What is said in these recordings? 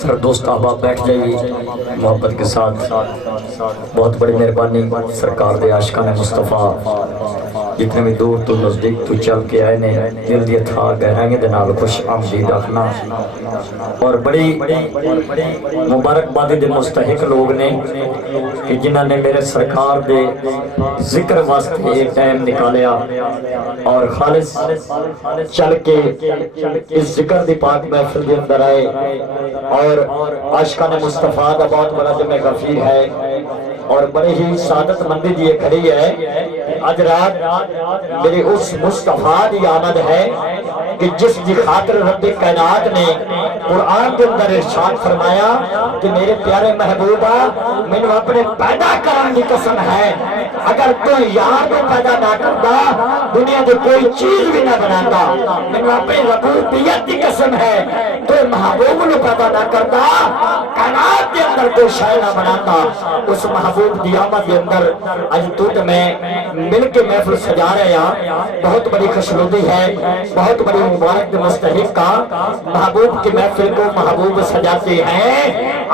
سر دوست احباب بیٹھ جائیے محبت کے ساتھ. بہت بڑی مہربانی سرکار دے عاشقان مصطفیٰ جتنے بھی دور تو نزدیک تو چل کے آئے نے دل دی تھا گہرائیں دے نال خوش آمدید آخنا اور بڑی مبارکبادی دے مستحق لوگ نے کہ جنہاں نے میرے سرکار دے ذکر واسطے ایک ٹائم نکالیا اور خالص چل کے اس ذکر دی پاک محفل دے اندر آئے اور عاشقان مصطفیٰ دا بہت بڑا جمع غفیر ہے اور بڑے ہی سعادت مندی دیئے کھڑی ہے. آج رات میرے اس مصطفیٰ دی آمد ہے کہ جس دی خاطر رب کائنات نے قرآن کے اندر ارشاد فرمایا کہ میرے پیارے محبوبہ میں نے اپنے پیدا کرنے کی قسم ہے اگر تو یار کو پیدا نہ کرتا دنیا کی کوئی چیز بھی نہ بناتا میں نے اپنی ربوبیت کی قسم ہے تو محبوب کو پیدا نہ کرتا کائنات کے اندر کوئی شے نہ بناتا. اس محبوب دی آمد کے اندر آج تو میں مل کے محفل سجا رہے ہیں. بہت بڑی خوشنودی ہے بہت بڑی مبارک مستحق کا محبوب کی محفل کو محبوب سجاتے ہیں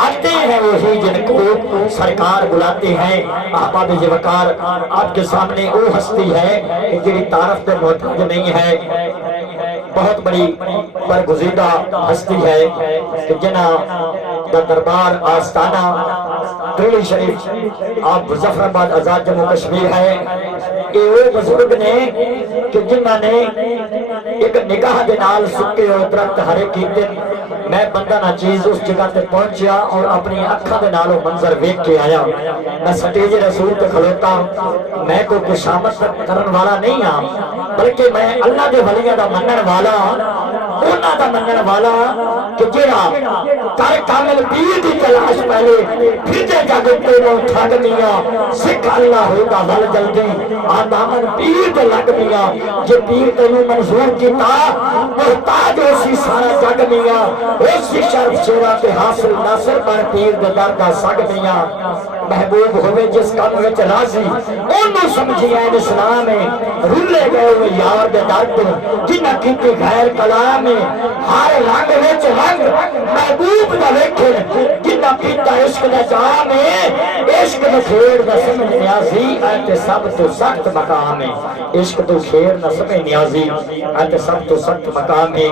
آتے ہیں وہی جن کو سرکار بلاتے ہیں. احباب وقار آپ کے سامنے وہ ہستی ہے کہ جنہی تعارف دے محتاج نہیں ہے. بہت بڑی برگزیدہ ہستی ہے کہ جنہ دا دربار آستانہ دہلی شریف آپ مظفر آباد آزاد جموں کشمیر ہے. یہ وہ بزرگ نے کہ جنہاں نے ایک نگاہ دے نال سکے اور درخت ہرے کیتے. میں بندہ نہ چیز اس جگہ تے پہنچیا اور اپنی اکھاں دے نال منظر ویکھ کے آیا. میں سٹیج رسول تے کھلوتا میں کوئی خوشامد کرن والا نہیں ہاں بلکہ میں اللہ دے ولیاں دا منن والا انہاں دا منن والا کہ جڑا کر کامل پیر دی تلاش پہلے پھر دے جگ تے نو ٹھگ میاں سکھ اللہ ہوگا ول جلدی آدامن پیر تے لگ میاں جے پیر تینوں منظور کیتا محتاج اسی سارا جگ میاں اسی شرف شیرا تے حاصل ناصر پر پیر دے در دا سگ میاں. محبوب ہوئے جس کام وچ راضی اونوں سمجھی اے اسلام ہے رلے گئے ہوئے یار دے در تو جنہ کیتے غیر کلام ہر رنگ وچ رنگ محبوب دا ویکھے جنہ پیتا عشق دا جام ہے عشق دا خیر دا سمجھ نیازی اے سب تو سخت مقام ہے. عشق تو خیر نہ سمجھ نیازی اے سب تو سخت مقام ہے.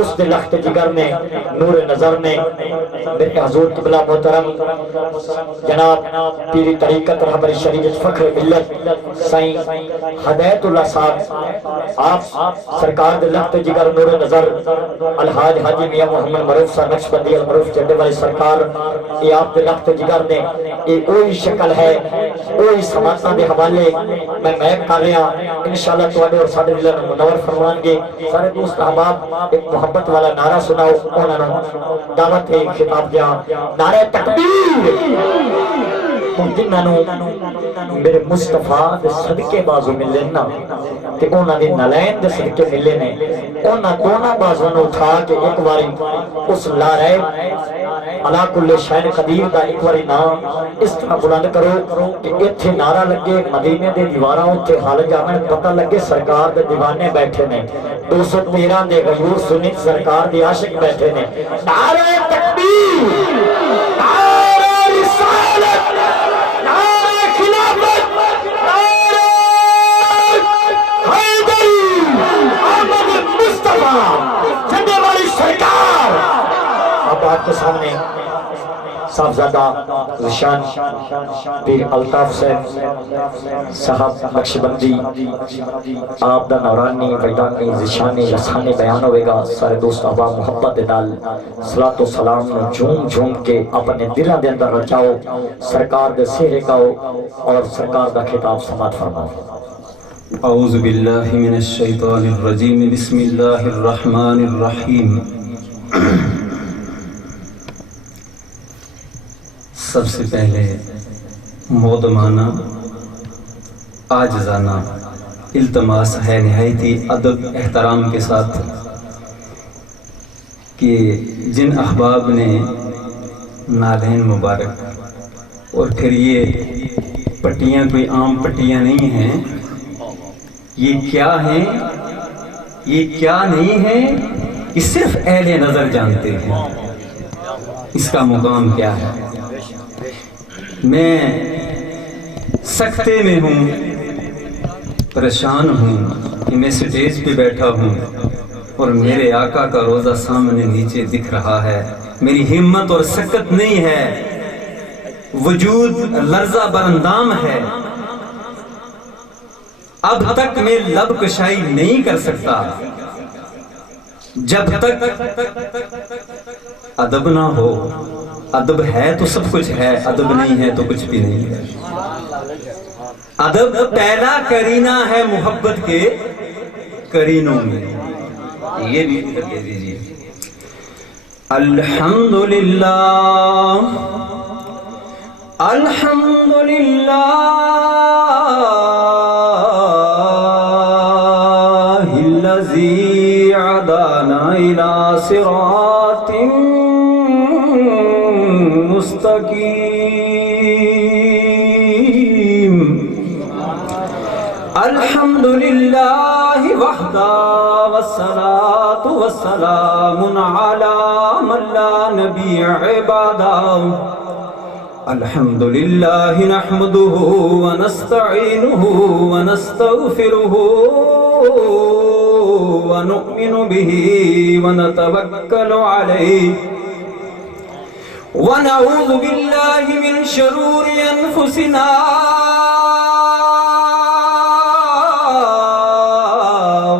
اس دے لخت جگر نے نور نظر نے میرے حضور قبلہ محترم جناب پیری طریقت رہبر شریعت فخر ملت سائیں ہدایت اللہ صاحب آپ سرکار دے لخت جگر نور نظر الحاج حاجی میاں محمد معروف صاحب نقشبندی المعروف جڈے والے سرکار یہ آپ دے لخت جگر نے یہ کوئی شکل ہے کوئی سماعتاں دے حوالے میں محب کر رہا انشاءاللہ تواڈے اور ساڈے دل نوں منور فرمان گے. سارے دوست احباب ایک محبت والا نعرہ سناؤ انہاں نوں دعوت ہے خطاب دیا نعرہ تکبیر. جنہوں میرے مصطفیٰ دے صدقے بازو ملے نا تے انہاں دے نالین دے صدقے ملے نے انہاں دونوں بازو نو اٹھا کے ایک باری اس لا رہے علا کل شین قدیر دا ایک باری نام اس طرح بلند کرو کہ ایتھے نعرہ لگے مدینے دے دیواراں تے حال جامن پتہ لگے سرکار دے دیوانے بیٹھے نے 213 دے غیور سنت سرکار دے عاشق بیٹھے نے. نعرہ تکبیر نعرہ رسالت نعرہ خلافت نعرہ حیدری احمد مصطفیٰ جھنڈے والی سرکار. اب آپ کے سامنے صاحبزادہ ذیشان پیر الطاف صاحب نقشبندی آپ دا نورانی ویدانی ذیشانی لسانی بیان ہوئے گا. سارے دوست احباب محبت نال صلاۃ و سلام جھوم جھوم کے اپنے دلوں دے اندر رچاؤ سرکار دے سہرے گاؤ اور سرکار دا خطاب سماعت فرماؤ. اعوذ باللہ من الشیطان الرجیم بسم اللہ الرحمن الرحیم. سب سے پہلے مودمانہ عاجزانہ التماس ہے نہایتی ادب احترام کے ساتھ کہ جن احباب نے نالین مبارک اور پھر یہ پٹیاں کوئی عام پٹیاں نہیں ہیں یہ کیا ہیں یہ کیا نہیں ہیں یہ صرف اہل نظر جانتے ہیں. اس کا مقام کیا ہے؟ میں سکتے میں ہوں، پریشان ہوں کہ میں سٹیج پہ بیٹھا ہوں اور میرے آقا کا روزہ سامنے نیچے دکھ رہا ہے، میری ہمت اور سکت نہیں ہے، وجود لرزہ براندام ہے، اب تک میں لب کشائی نہیں کر سکتا جب تک ادب نہ ہو۔ ادب ہے تو سب کچھ ہے، ادب نہیں ہے تو کچھ بھی نہیں ہے۔ ادب پہلا کرینہ ہے محبت کے کرینوں میں۔ یہ بھی کہہ دیجیے الحمدللہ الحمدللہ الذی عدانا الی صراط مستقیم الحمدللہ وحدہ والصلاة والسلام علی من لا نبی عبادہ الحمدللہ نحمده ونستعینه ونستغفره ونؤمن به ونتوکل علیہ ونعوذ باللہ من شرور انفسنا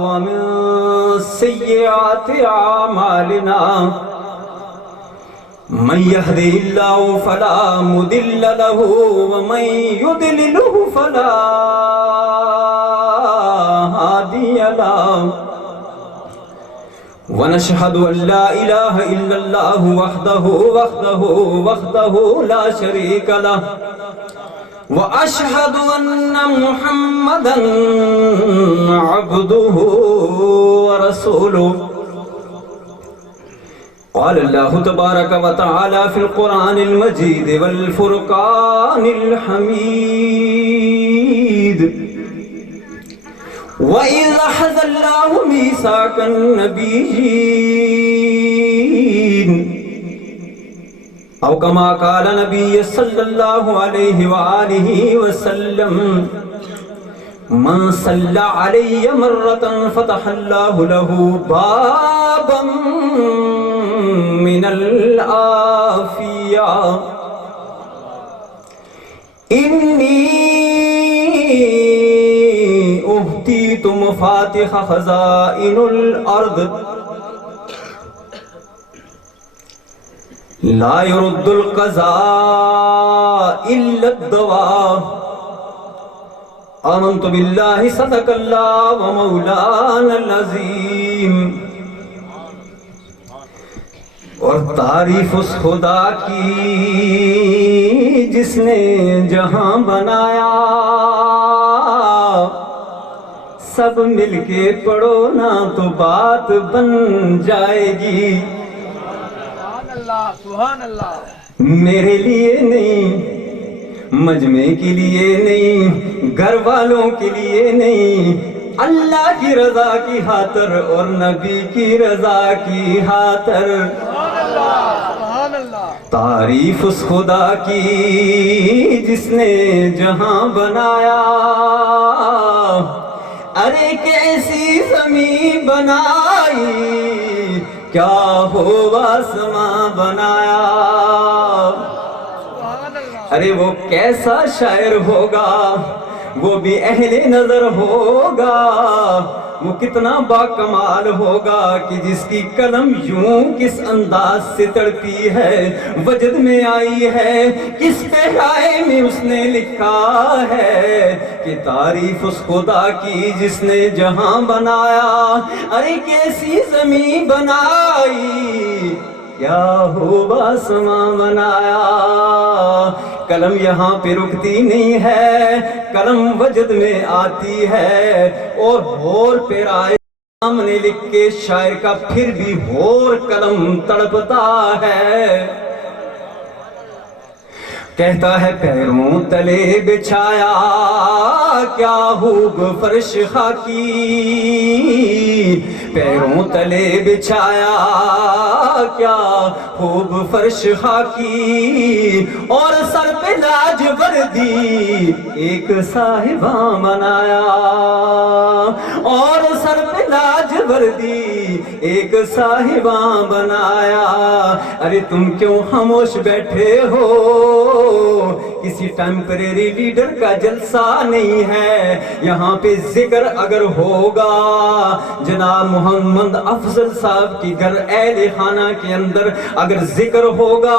ومن سیئات اعمالنا من يهده الله فلا مضل له ومن يضلل فلا هادي له ونشهد أن لا إله إلا الله وحده لا شريك له وأشهد أن محمدا عبده ورسوله قال الله تبارك وتعالى في القرآن المجيد والفرقان الحميد وَإِذْ أَخَذَ اللَّهُ مِيثَاقَ النَّبِيِّينَ أو كما قال نبي صلى الله عليه وآله وسلم من صلى علي مرة فتح الله له بابا من العافية إني أهتيت مفاتح خزائن الأرض لا يرد القضاء إلا الدواء آمنت بالله صدق الله ومولانا العظیم۔ اور تعریف اس خدا کی جس نے جہاں بنایا، سب مل کے پڑھو نا تو بات بن جائے گی۔ سبحان اللہ۔ میرے لیے نہیں، مجمع کے لیے نہیں، گھر والوں کے لیے نہیں، اللہ کی رضا کی خاطر اور نبی کی رضا کی خاطر۔ سبحان اللہ۔ تعریف اس خدا کی جس نے جہاں بنایا، ارے کیسی زمین بنائی، کیا ہو آسمان بنایا۔ ارے وہ کیسا شاعر ہوگا، وہ بھی اہل نظر ہوگا، وہ کتنا باکمال ہوگا کہ جس کی قلم یوں کس انداز سے تڑپی ہے، وجد میں آئی ہے، کس پہرائے میں اس نے لکھا ہے کہ تعریف اس خدا کی جس نے جہاں بنایا، ارے کیسی زمین بنائی، کیا ہو آسمان بنایا۔ قلم یہاں پہ رکتی نہیں ہے، قلم وجد میں آتی ہے، اور ہور پہ رائے سامنے لکھ کے شاعر کا پھر بھی ہور قلم تڑپتا ہے۔ کہتا ہے پیروں تلے بچھایا کیا خوب فرش خاکی، پیروں تلے بچھایا کیا خوب فرش خاکی، اور سر پہ لاج وردی ایک صاحباں بنایا، اور سر پہ لاج وردی ایک صاحباں بنایا۔ ارے تم کیوں خاموش بیٹھے ہو؟ کسی ٹیمپریری لیڈر کا جلسہ نہیں ہے یہاں پہ۔ ذکر اگر ہوگا جناب محمد افضل صاحب کی گھر اہل خانہ کے اندر اگر ذکر ہوگا،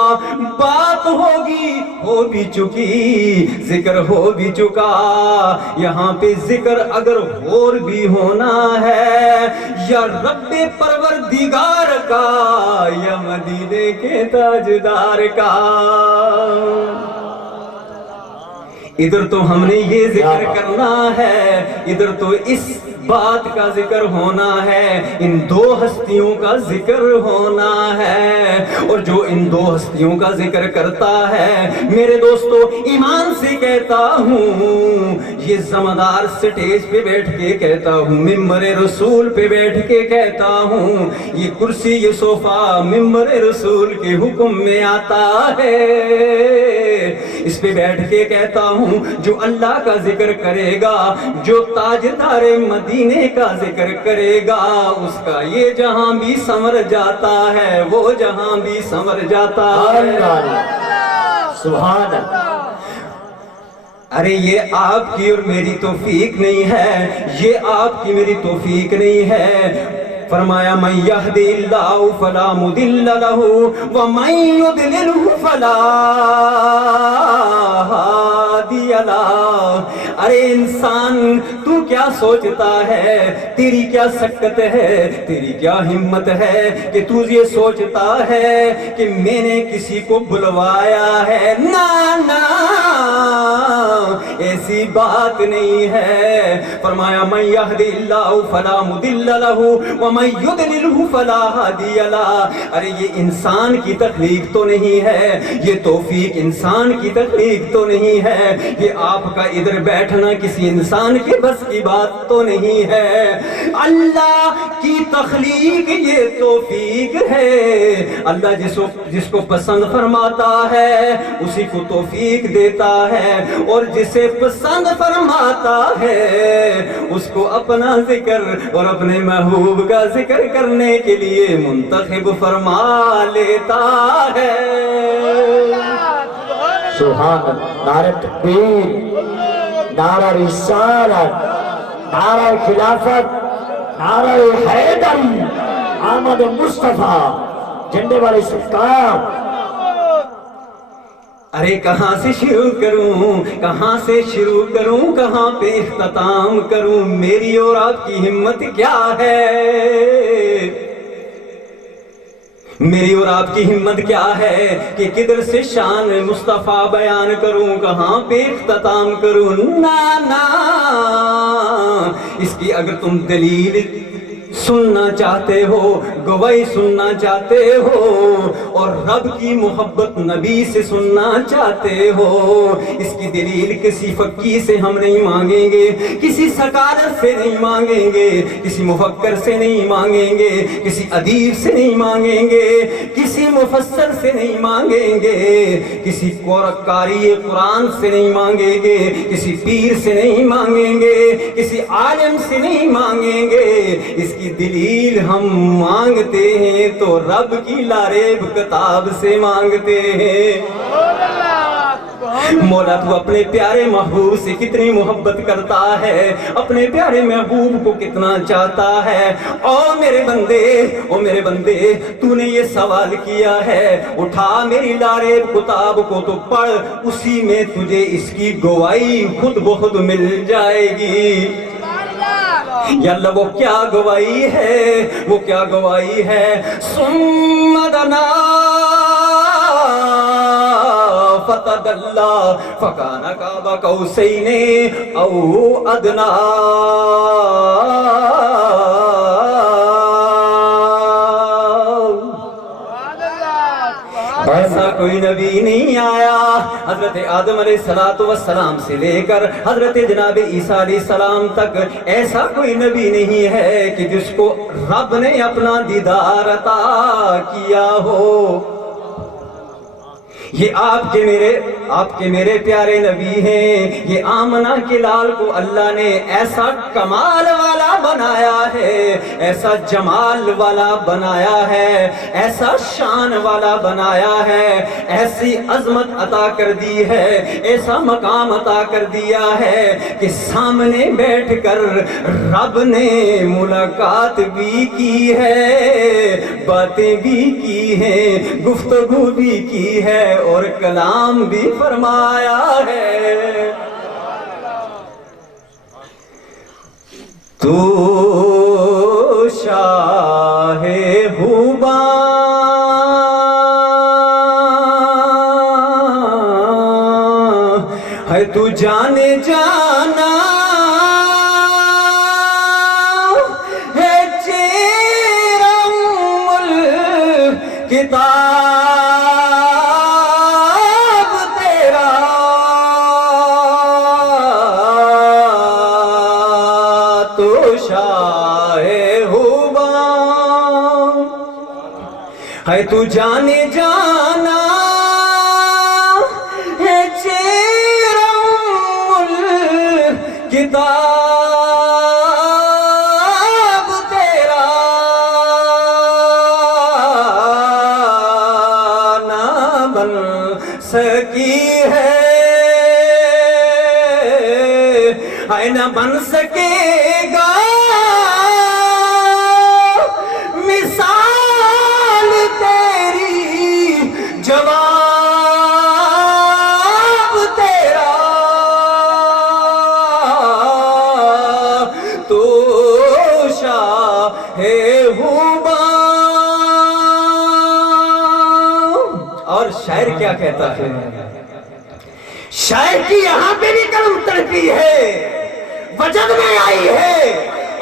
بات ہوگی، ہو بھی چکی، ذکر ہو بھی چکا۔ یہاں پہ ذکر اگر اور بھی ہونا ہے یا رب پروردگار کا یا مدینے کے تاجدار کا، ادھر تو ہم نے یہ ذکر کرنا ہے، ادھر تو اس بات کا ذکر ہونا ہے، ان دو ہستیوں کا ذکر ہونا ہے۔ اور جو ان دو ہستیوں کا ذکر کرتا ہے میرے دوستو، ایمان سے کہتا ہوں، یہ زمدار سٹیج پہ بیٹھ کے کہتا ہوں، ممبر رسول پہ بیٹھ کے کہتا ہوں، یہ کرسی یہ صوفہ ممبر رسول کے حکم میں آتا ہے، اس پہ بیٹھ کے کہتا ہوں جو اللہ کا ذکر کرے گا، جو تاجدار مدینے کا ذکر کرے گا، اس کا یہ جہاں بھی سنور جاتا ہے، وہ جہاں بھی سنور جاتا ہے۔ سبحان اللہ۔ ارے یہ آپ کی اور میری توفیق نہیں ہے، یہ آپ کی میری توفیق نہیں ہے۔ فرمایا من یہدی اللہ فلا مضل لہ ومن یضللہ فلا ہادی لہ۔ ارے انسان تو کیا سوچتا ہے، تیری کیا سکت ہے، تیری کیا ہمت ہے کہ تو یہ سوچتا ہے کہ میں نے کسی کو بلوایا ہے؟ نا نا، ایسی بات نہیں ہے۔ فرمایا من یہدی اللہ فلا مضل لہ ومن یضللہ فلا ہادی لہ۔ ارے یہ انسان کی تخلیق تو نہیں ہے، یہ توفیق انسان کی تخلیق تو نہیں ہے، یہ آپ کا ادھر بیٹھنا کسی انسان کے بس کی بات تو نہیں ہے، اللہ کی تخلیق یہ توفیق ہے۔ اللہ جس کو پسند فرماتا ہے اسی کو توفیق دیتا ہے، اور جسے پسند فرماتا ہے اس کو اپنا ذکر اور اپنے محبوب کا ذکر کرنے کے لیے منتخب فرما لیتا ہے۔ سبحان اللہ۔ نعرہ تکبیر، نعرہ رسالت، نعرہ خلافت، نعرہ حیدر، احمد مصطفیٰ، جھنڈے والے سرکار۔ ارے کہاں سے شروع کروں، کہاں سے شروع کروں، کہاں پہ اختتام کروں؟ میری اور آپ کی ہمت کیا ہے، میری اور آپ کی ہمت کیا ہے کہ کدھر سے شان مصطفیٰ بیان کروں، کہاں پہ اختتام کروں؟ نا نا، اس کی اگر تم دلیل سننا چاہتے ہو، گواہی سننا چاہتے ہو، اور رب کی محبت نبی سے سننا چاہتے ہو، اس کی دلیل کسی فقی سے ہم نہیں مانگیں گے، کسی سکالر سے نہیں مانگیں گے، کسی مفکر سے نہیں مانگیں گے، کسی ادیب سے نہیں مانگیں گے، کسی مفسر سے نہیں مانگیں گے، کسی قاری قرآن سے نہیں مانگیں گے، کسی پیر سے نہیں مانگیں گے، کسی عالم سے نہیں مانگیں گے، اس کی دلیل ہم مانگتے ہیں تو رب کی لاریب کتاب سے مانگتے ہیں۔ مولا تو اپنے پیارے محبوب سے کتنی محبت کرتا ہے، اپنے پیارے محبوب کو کتنا چاہتا ہے۔ او میرے بندے، او میرے بندے، تو نے یہ سوال کیا ہے، اٹھا میری لاریب کتاب کو تو پڑھ، اسی میں تجھے اس کی گواہی خود بخود مل جائے گی۔ یا اللہ وہ کیا گواہی ہے، وہ کیا گواہی ہے؟ ثم دنا فتدلی فکان قاب قوسین او ادنا۔ ایسا کوئی نبی نہیں آیا حضرت آدم علیہ السلام سے لے کر حضرت جناب عیسیٰ علیہ السلام تک ایسا کوئی نبی نہیں ہے کہ جس کو رب نے اپنا دیدار عطا کیا ہو۔ یہ آپ کے میرے پیارے نبی ہیں، یہ آمنہ کے لال کو اللہ نے ایسا کمال والا بنایا ہے، ایسا جمال والا بنایا ہے، ایسا شان والا بنایا ہے، ایسی عظمت عطا کر دی ہے، ایسا مقام عطا کر دیا ہے کہ سامنے بیٹھ کر رب نے ملاقات بھی کی ہے، باتیں بھی کی ہیں، گفتگو بھی کی ہے اور کلام بھی فرمایا ہے۔ تو شاہ خوباں ہے، تو جانے جانا ہے، چیرا ملک کتاب ہے، تو جانے جانا ہے، چیرا ملک کتاب تیرا نہ بن سکی ہے، نہ بن سکے گا شاعر کیا کہتا ہے؟ شاعر کی یہاں پہ بھی قلم تڑپی ہے، وجد میں آئی ہے،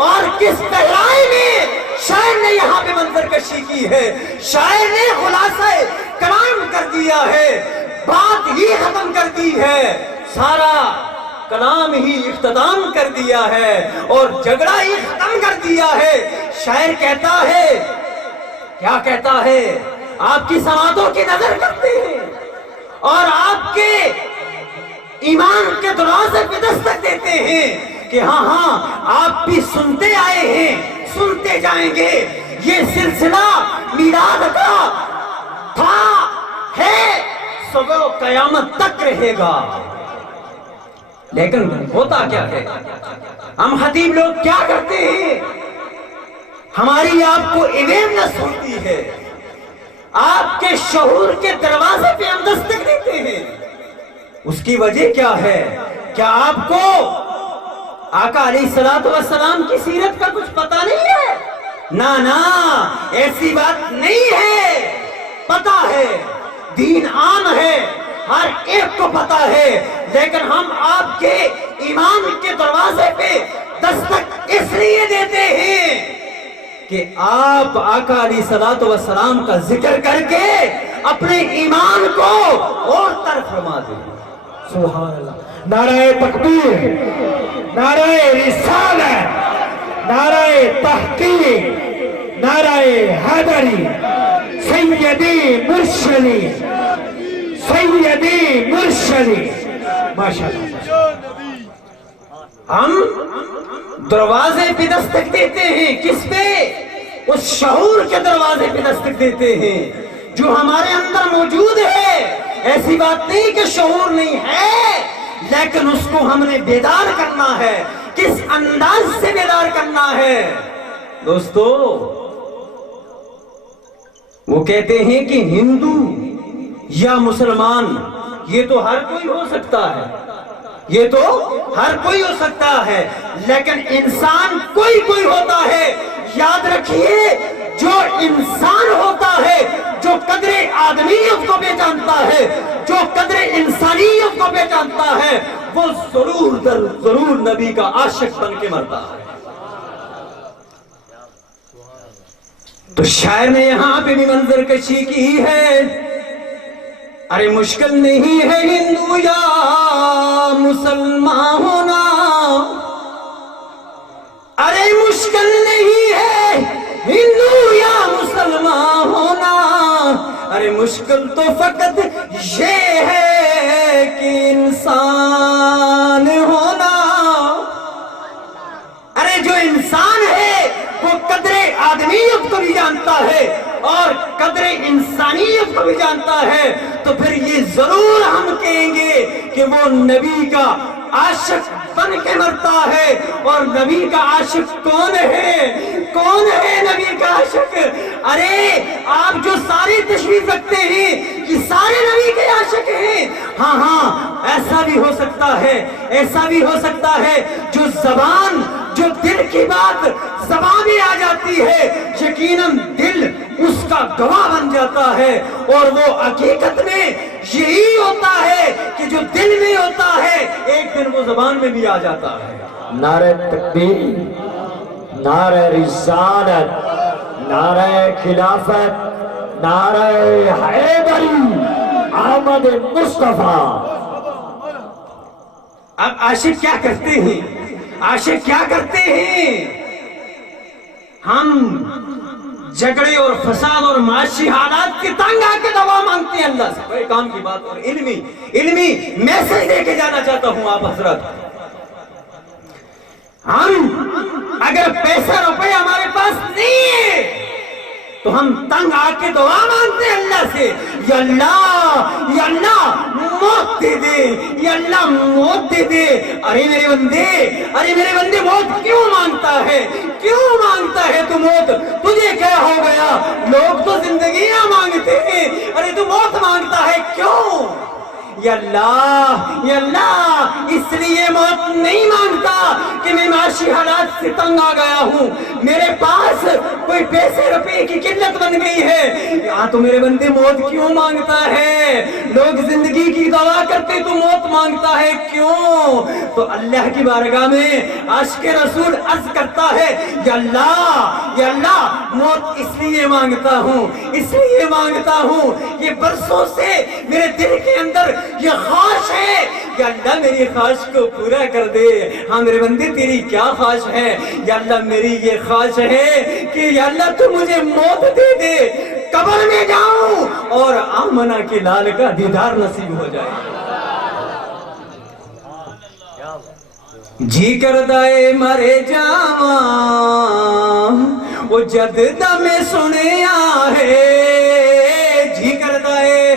اور کس پہرائی میں شاعر نے یہاں پہ منظر کشی کی ہے۔ شاعر نے خلاصہ کلام کر دیا ہے، بات ہی ختم کر دی ہے، سارا کلام ہی اختتام کر دیا ہے اور جھگڑا ہی ختم کر دیا ہے۔ شاعر کہتا ہے، کیا کہتا ہے؟ آپ کی سماعتوں کی نظر کرتے ہیں اور آپ کے ایمان کے دروازے پہ دستک دیتے ہیں کہ ہاں آپ بھی سنتے آئے ہیں، سنتے جائیں گے، یہ سلسلہ میلاد کا تھا، ہے، صبح قیامت تک رہے گا۔ لیکن ہوتا کیا ہے؟ ہم خطیب لوگ کیا کرتے ہیں؟ ہماری آپ کو اویئرنس ہوتی ہے، آپ کے شعور کے دروازے پہ ہم دستک دیتے ہیں۔ اس کی وجہ کیا ہے؟ کیا آپ کو آقا علیہ السلام کی سیرت کا کچھ پتہ نہیں ہے؟ نا ایسی بات نہیں ہے، پتہ ہے، دین عام ہے، ہر ایک کو پتہ ہے، لیکن ہم آپ کے ایمان کے دروازے پہ دستک اس لیے دیتے ہیں کہ آپ آقا علیہ السلام کا ذکر کر کے اپنے ایمان کو اور طرف فرما دیں۔ سبحان اللہ، نعرہ تکبیر، نعرہ رسالت، نعرہ تحقیق، نعرہ حیدری، سیدی مرشدی، سیدی مرشدی، ماشاءاللہ۔ ہم دروازے پہ دستک دیتے ہیں، کس پہ؟ اس شعور کے دروازے پہ دستک دیتے ہیں جو ہمارے اندر موجود ہے۔ ایسی بات نہیں کہ شعور نہیں ہے، لیکن اس کو ہم نے بیدار کرنا ہے۔ کس انداز سے بیدار کرنا ہے؟ دوستو، وہ کہتے ہیں کہ ہندو یا مسلمان یہ تو ہر کوئی ہو سکتا ہے، یہ تو ہر کوئی ہو سکتا ہے، لیکن انسان کوئی ہوتا ہے۔ یاد رکھیے، جو انسان ہوتا ہے، جو قدر آدمیت کو پہچانتا ہے، جو قدر انسانیت کو پہچانتا ہے، وہ ضرور نبی کا عاشق بن کے مرتا ہے۔ تو شاعر نے یہاں پہ بھی منظر کشی کی ہے ارے مشکل نہیں ہے ہندو یا مسلمان ہونا، ارے مشکل نہیں ہے ہندو یا مسلمان ہونا، ارے مشکل تو فقط یہ ہے کہ انسان ہونا۔ ارے جو انسان ہے وہ قدر آدمیت کو بھی جانتا ہے اور قدر انسانیت کو بھی جانتا ہے، تو پھر یہ ضرور ہم کہیں گے کہ وہ نبی کا عاشق بن کے مرتا ہے۔ اور نبی کا عاشق کون ہے؟ کون ہے نبی کا عاشق؟ ارے آپ جو ساری تشریف رکھتے ہیں کہ سارے نبی کے عاشق ہیں، ہاں ہاں ایسا بھی ہو سکتا ہے، ایسا بھی ہو سکتا ہے جو زبان، جو دل کی بات زبان میں آ جاتی ہے، یقیناً دل اس کا گواہ بن جاتا ہے، اور وہ حقیقت میں یہی ہوتا ہے کہ جو دل میں ہوتا ہے ایک دن وہ زبان میں بھی آ جاتا ہے۔ نعرہ تکبیر، نعرہ رسالت، نعرہ خلافت، نعرہ حیدری، احمد مصطفیٰ۔ اب عاشق کیا کرتے ہیں؟ عاشق کیا کرتے ہیں؟ ہم جھگڑے اور فساد اور معاشی حالات کی تنگ آ کے دعا مانگتے ہیں اللہ سے۔ بڑے کام کی بات، اور علمی میسج دے کے جانا چاہتا ہوں آپ حضرت۔ ہم اگر پیسہ روپے ہمارے پاس نہیں ہے تو ہم تنگ آ کے دعا مانگتے ہیں اللہ سے، یا اللہ موت دے دے، یا اللہ موت دے دے۔ ارے میرے بندے موت کیوں مانگتا ہے؟ کیوں مانگتا ہے تو موت؟ تجھے کیا ہو گیا؟ لوگ تو زندگیاں مانگتے ہیں، ارے تو موت مانگتا ہے کیوں؟ یا اللہ اس لیے موت نہیں مانگتا کہ میں معاشی حالات سے تنگ آ گیا ہوں، میرے پاس کوئی پیسے روپے کی قلت بن گئی ہے۔ یا تو میرے بندے موت کیوں مانگتا ہے؟ لوگ زندگی کی دعا کرتے تو موت مانگتا ہے کیوں؟ تو اللہ کی بارگاہ میں عاشق رسول عرض کرتا ہے، یا اللہ موت اس لیے مانگتا ہوں، اس لیے مانگتا ہوں، یہ برسوں سے میرے دل کے اندر یہ خواہش ہے، یا اللہ میری خواہش کو پورا کر دے۔ ہاں میرے بندے تیری کیا خواہش ہے؟ یا اللہ میری یہ خواہش ہے کہ یا اللہ تو مجھے موت دے دے، قبر میں جاؤں اور آمنہ کے لال کا دیدار نصیب ہو جائے۔ جی کردہ اے مرے جاواں وہ جد دم سنیا ہے، جی کردہ اے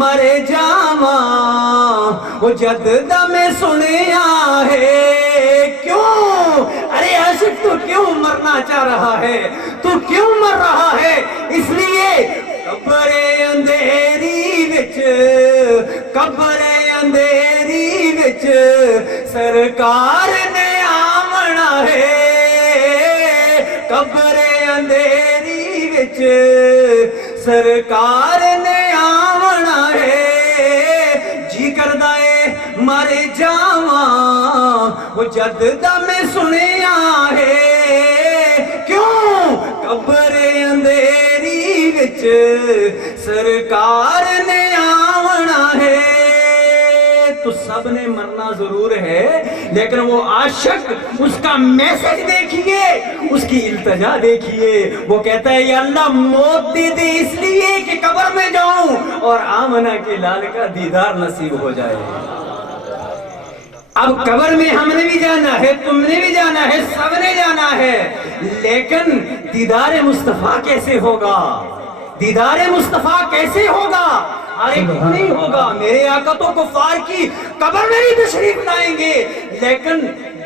مرے جاواں وہ جد دم سنیا ہے۔ کیوں؟ ارے عاشق تو کیوں مرنا چاہ رہا ہے؟ تو کیوں مر رہا ہے؟ اس لیے قبر اندھیری وچ، قبر اندھیری وچ سرکار نے آمنا ہے، قبر اندھیری وچ سرکار نے آمنا ہے۔ جی کردہ اے مر جاواں وہ جد دم سنیا ہے، کیوں؟ قبر اندھیری وچ سرکار نے آمنا ہے۔ تو سب نے مرنا ضرور ہے، لیکن وہ عاشق اس کا میسج دیکھیے، اس کی التجا دیکھیے، وہ کہتا ہے یا اللہ موت دے دے اس لیے کہ قبر میں جاؤں اور آمنہ کے لال کا دیدار نصیب ہو جائے۔ اب قبر میں ہم نے بھی جانا ہے، تم نے بھی جانا ہے، سب نے جانا ہے، لیکن دیدار مصطفیٰ کیسے ہوگا؟ دیدار مصطفیٰ کیسے ہوگا؟ ارے نہیں ہوگا، میرے آقا تو کفار کی قبر میں بھی تشریف لائیں گے، لیکن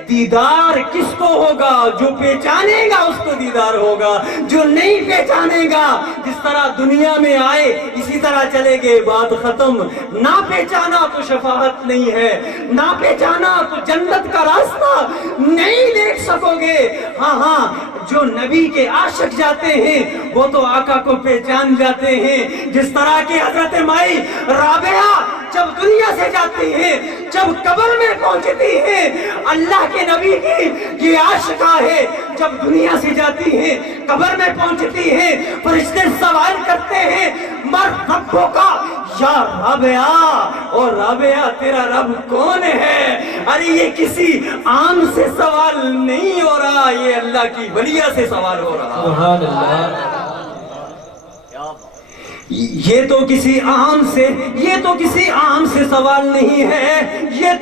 دیدار کس کو ہوگا؟ جو پہچانے گا اس کو دیدار ہوگا، جو نہیں پہچانے گا جس طرح دنیا میں آئے اسی طرح چلے گئے، بات ختم۔ نہ پہچانا تو شفاعت نہیں ہے، نہ پہچانا تو جنت کا راستہ نہیں دیکھ سکو گے۔ ہاں ہاں جو نبی کے عاشق جاتے ہیں وہ تو آقا کو پہچان جاتے ہیں، جس طرح کہ حضرت مائی رابعہ جب دنیا سے جاتی ہیں، جب قبر میں پہنچتی ہیں، اللہ کے نبی کی یہ عاشقہ ہے، جب دنیا سے جاتی ہیں قبر میں پہنچتی ہیں، فرشتے سوال کرتے ہیں مر ربوں کا یا رابعہ، اور رابعہ تیرا رب کون ہے؟ ارے یہ کسی عام سے سوال نہیں ہو رہا، یہ اللہ کی ولیہ سے سوال ہو رہا۔ سبحان اللہ۔ یہ تو کسی عام سے سوال نہیں ہے، یہ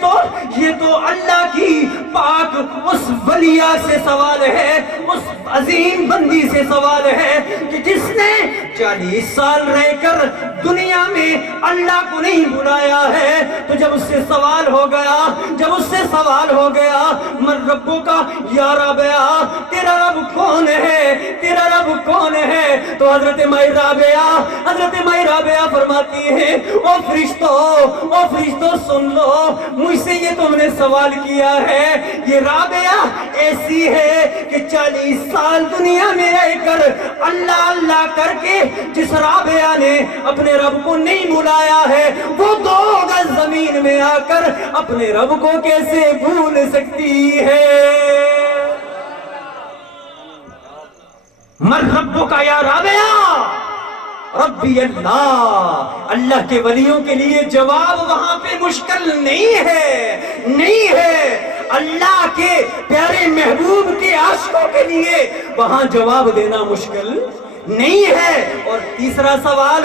تو اللہ کی پاک اس ولیہ سے سوال ہے، اس عظیم بندی سے سوال ہے کہ جس نے 40 سال رہ کر دنیا میں اللہ کو نہیں بلایا ہے۔ تو جب اس سے سوال ہو گیا من ربوں کا یا رابعہ، تیرا رب کون ہے؟ تو حضرت مائی رابعہ فرماتی ہے، او فرشتوں سن لو، مجھ سے یہ تم نے سوال کیا ہے، یہ رابعہ ایسی ہے کہ 40 سال دنیا میں رہ کر اللہ کر کے جس رابعہ نے اپنے رب کو نہیں بلایا ہے، وہ 2 گز زمین میں آ کر اپنے رب کو کیسے بھول سکتی ہے؟ من ربوں کا یا رابعہ، ربی اللہ کے ولیوں کے لیے جواب وہاں پہ مشکل نہیں ہے، اللہ کے پیارے محبوب کے عاشقوں کے لیے وہاں جواب دینا مشکل نہیں ہے۔ اور تیسرا سوال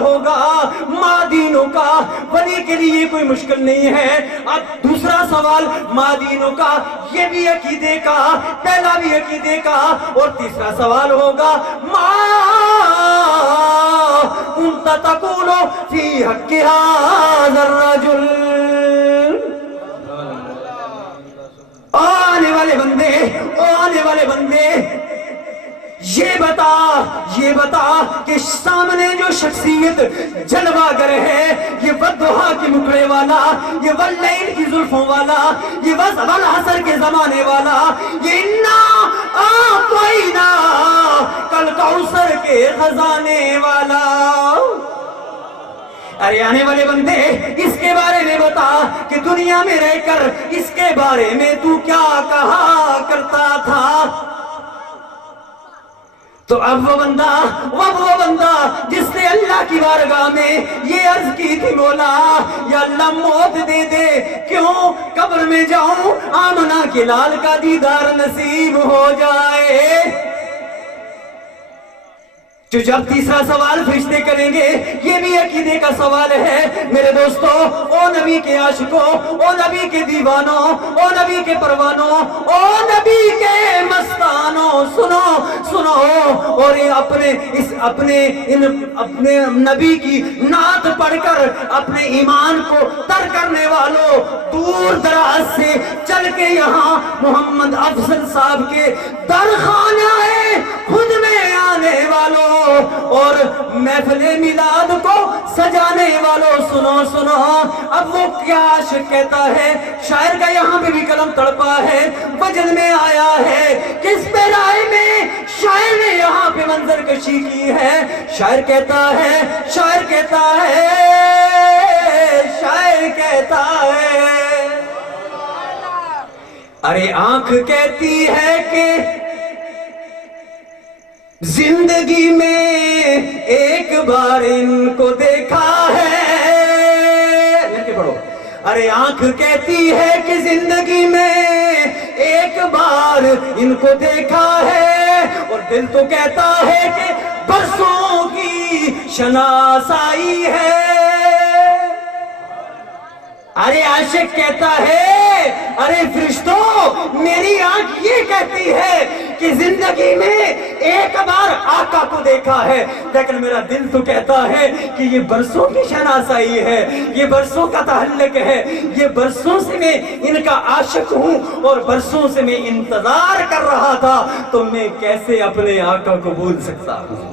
ہوگا مادینوں کا، ولی کے لیے کوئی مشکل نہیں ہے۔ اب دوسرا سوال مادینوں کا، یہ بھی عقیدے کا، پہلا بھی عقیدے کا، اور تیسرا سوال ہوگا ما کنت تقول فی حق ھذا الرجل۔ آنے والے بندے یہ بتا کہ سامنے جو شخصیت جلوہ گر ہے، یہ والضحیٰ کے مکڑے والا، یہ واللیل کی زلفوں والا، یہ والعصر کے زمانے والا، یہ انا اعطینا کل کوثر کے خزانے والا۔ ارے آنے والے بندے، اس کے بارے میں بتا کہ دنیا میں رہ کر اس کے بارے میں تو کیا کہا کرتا تھا۔ تو اب وہ بندہ جس نے اللہ کی بارگاہ میں یہ عرض کی تھی، مولا یا اللہ موت دے دے، کیوں قبر میں جاؤں، آمنہ کے لال کا دیدار نصیب ہو جائے۔ جو جب تیسرا سوال فرشتے کریں گے، یہ بھی عقیدے کا سوال ہے میرے دوستو، او نبی کے عاشقوں، او نبی کے دیوانوں، او نبی کے پروانوں، او نبی کے مستانوں، سنو اور یہ اپنے نبی کی نعت پڑھ کر اپنے ایمان کو تر کرنے والوں، دور دراز سے چل کے یہاں محمد افضل صاحب کے درخانہ خود میں آنے والوں اور محفل میلاد کو سجانے والوں، سنو اب وہ کیا عاشق کہتا ہے۔ شاعر کا یہاں پہ بھی قلم تڑپا ہے، وجن میں آیا ہے، کس پہ رائے میں شاعر نے یہاں پہ منظر کشی کی ہے۔ شاعر کہتا ہے ارے آنکھ کہتی ہے کہ زندگی میں ایک بار ان کو دیکھا ہے، ارے آنکھ کہتی ہے کہ زندگی میں ایک بار ان کو دیکھا ہے، اور دل تو کہتا ہے کہ برسوں کی شناسائی ہے۔ ارے عاشق کہتا ہے، ارے فرشتوں میری آنکھ یہ کہتی ہے کہ زندگی میں ایک بار آقا کو دیکھا ہے، لیکن میرا دل تو کہتا ہے کہ یہ برسوں کی شناسائی ہے، یہ برسوں کا تعلق ہے، یہ برسوں سے میں ان کا عاشق ہوں اور برسوں سے میں انتظار کر رہا تھا، تو میں کیسے اپنے آقا کو بھول سکتا ہوں؟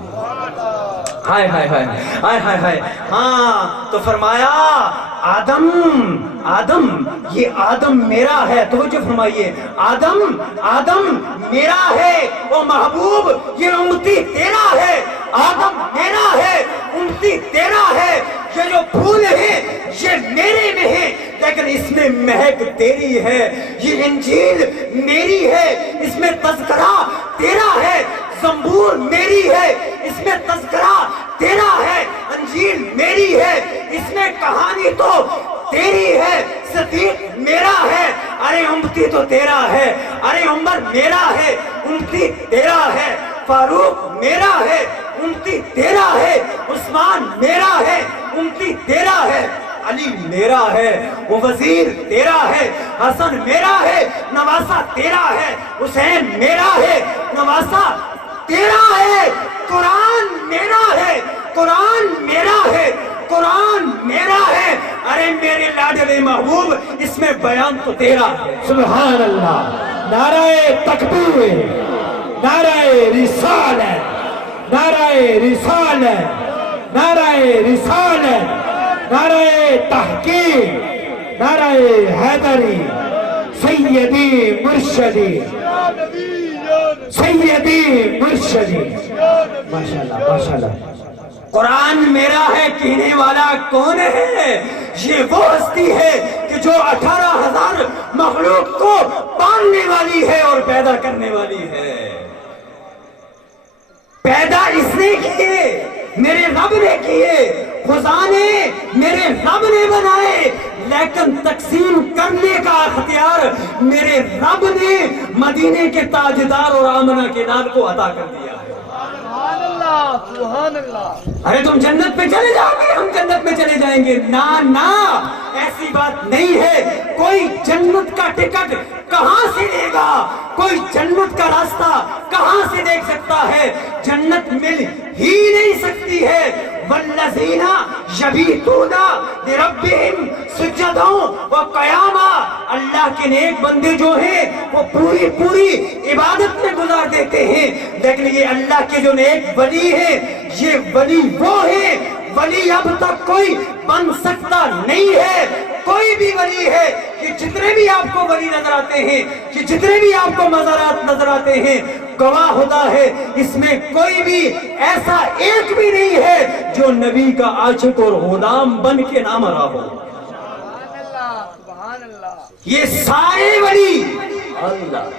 ہائے ہائے ہائے ہائے ہائے ہائے۔ ہاں تو فرمایا آدم یہ آدم میرا ہے، توجہ فرمائیے، آدم میرا ہے، او محبوب یہ امتی تیرا ہے، آدم میرا ہے، امتی تیرا ہے، یہ جو پھول ہیں یہ میرے میں ہے، لیکن اس میں مہک تیری ہے، یہ انجیل میری ہے، اس میں تذکرہ تیرا ہے، زبور میری ہے، اس میں تذکرہ تیرا ہے، انجیل میری ہے، اس میں کہانی تو تیری ہے، صدیق میرا ہے، ارے امتی تو تیرا ہے، ارے عمر میرا ہے، امتی تیرا ہے، فاروق میرا ہے، امتی تیرا ہے، عثمان میرا ہے، امتی تیرا ہے، علی میرا ہے، وہ وزیر تیرا ہے، حسن میرا ہے، نواسہ تیرا ہے، حسین میرا ہے، نواسہ تیرا ہے، قرآن میرا ہے، قرآن میرا ہے، قرآن میرا ہے، ارے میرے لاڈلے محبوب اس میں بیان تو تیرا ہے۔ سبحان اللہ، نعرہ تکبیر، نعرہ رسالت، نعرہ رسالت، نعرہ رسالت، نعرہ تحقیق، نعرہ حیدری، سیدی مرشدی، سیدی مرشدی، ماشاءاللہ ماشاءاللہ۔ قرآن میرا ہے کہنے والا کون ہے؟ یہ وہ ہستی ہے کہ جو 18,000 مخلوق کو پالنے والی ہے اور پیدا کرنے والی ہے۔ پیدا اس نے کیے، میرے رب نے کیے، خدا نے میرے رب نے بنائے، لیکن تقسیم کرنے کا اختیار میرے رب نے مدینے کے تاجدار اور آمنہ کے لال کو عطا کر دیا ہے۔ سبحان اللہ، سبحان اللہ۔ ارے تم جنت میں چلے جاؤ گے، ہم جنت میں چلے جائیں گے، نا نا، ایسی بات نہیں ہے۔ کوئی جنت کا ٹکٹ کہاں سے لے گا؟ کوئی جنت کا راستہ کہاں سے دیکھ سکتا ہے؟ جنت مل ہی نہیں سکتی ہے۔ والذین یبیتون لربہم سجدا وقیاما، اللہ کے نیک بندے جو ہیں وہ پوری عبادت میں گزار دیتے ہیں، لیکن یہ اللہ کے جو نیک ولی ہیں، یہ ولی وہ ہیں، ولی اب تک کوئی بن سکتا نہیں ہے۔ کوئی بھی ولی ہے، یہ جتنے بھی آپ کو ولی نظر آتے ہیں، یہ جتنے بھی آپ کو مزارات نظر آتے ہیں، گواہ ہوتا ہے اس میں کوئی بھی ایسا ایک بھی نہیں ہے جو نبی کا عاشق اور غلام بن کے نہ مرا ہو۔ سبحان اللہ، سبحان اللہ۔ یہ سارے ولی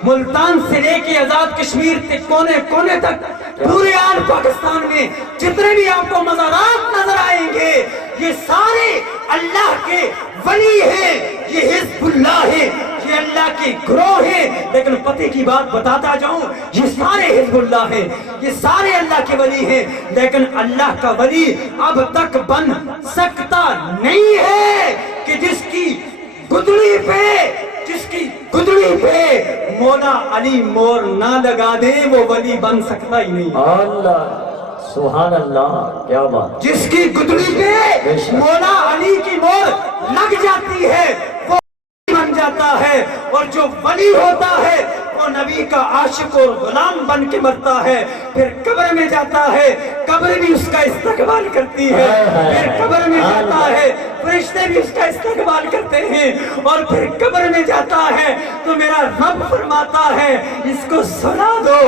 ملتان سے لے کے آزاد کشمیر تک کونے کونے تک پورے آل پاکستان میں جتنے بھی آپ کو مزارات نظر آئیں گے، یہ سارے اللہ کے ولی ہیں، یہ حزب اللہ ہے، یہ اللہ کے گروہ ہیں۔ لیکن پتے کی بات بتاتا جاؤں، یہ سارے حزب اللہ ہیں، یہ سارے اللہ کے ولی ہیں، لیکن اللہ کا ولی اب تک بن سکتا نہیں ہے کہ جس کی گدڑی پہ مولا علی مور نہ لگا دے، وہ ولی بن سکتا ہی نہیں۔ اللہ، سبحان اللہ، کیا بات۔ جس کی گدڑی پہ مولا علی کی مور لگ جاتی ہے وہ ولی بن جاتا ہے، اور جو ولی ہوتا ہے وہ نبی کا عاشق اور غلام بن کے مرتا ہے، پھر قبر میں جاتا ہے، قبر بھی اس کا استقبال کرتی ہے، پھر قبر میں جاتا ہے، فرشتے بھی اس کا استقبال کرتے ہیں، اور پھر قبر میں جاتا ہے تو میرا رب فرماتا ہے اس کو سنا دو،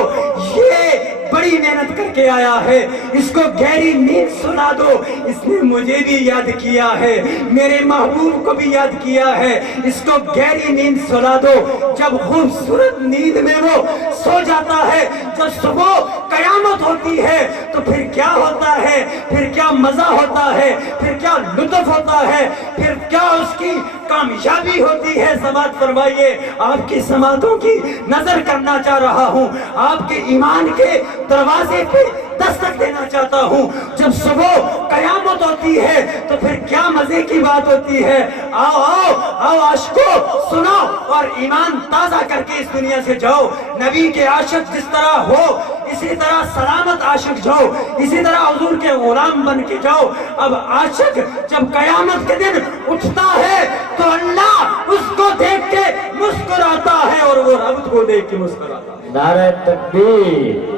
یہ بڑی محنت کر کے آیا ہے، اس کو گہری نیند سنا دو، اس نے مجھے بھی یاد کیا ہے، میرے محبوب کو بھی یاد کیا ہے، اس کو گہری نیند سنا دو۔ جب خوبصورت نیند میں وہ سو جاتا ہے، جب صبح قیامت ہوتی ہے تو پھر کیا ہوتا ہے، پھر کیا مزہ ہوتا ہے، پھر کیا لطف ہوتا ہے، پھر کیا اس کی کامیابی ہوتی ہے۔ سماعت فرمائیے، آپ کی سماعتوں کی نظر کرنا چاہ رہا ہوں، آپ کے ایمان کے دروازے پہ دستک دینا چاہتا ہوں۔ جب صبح قیامت ہوتی ہے تو پھر کیا مزے کی بات ہوتی ہے۔ آؤ آؤ آؤ عاشقو، سنو اور ایمان تازہ کر کے اس دنیا سے جاؤ۔ نبی کے عاشق جس طرح ہو اسی طرح سلامت عاشق جاؤ، اسی طرح حضور کے غلام بن کے جاؤ۔ اب عاشق جب قیامت کے دن اٹھتا ہے تو اللہ اس کو دیکھ کے مسکراتا ہے اور وہ رب کو دیکھ کے مسکراتا ہے۔ نعرہ تکبیر،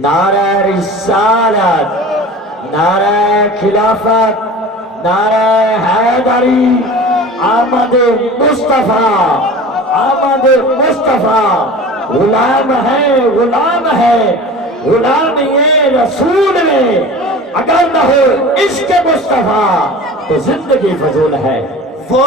نعرہ رسالت، نعرہ خلافت، نعرہ حیدری، آمد مصطفیٰ، آمد مصطفیٰ، غلام ہے، غلام ہے، غلام یہ رسول میں، اگر نہ ہو عشق مصطفیٰ تو زندگی فضول ہے۔ وہ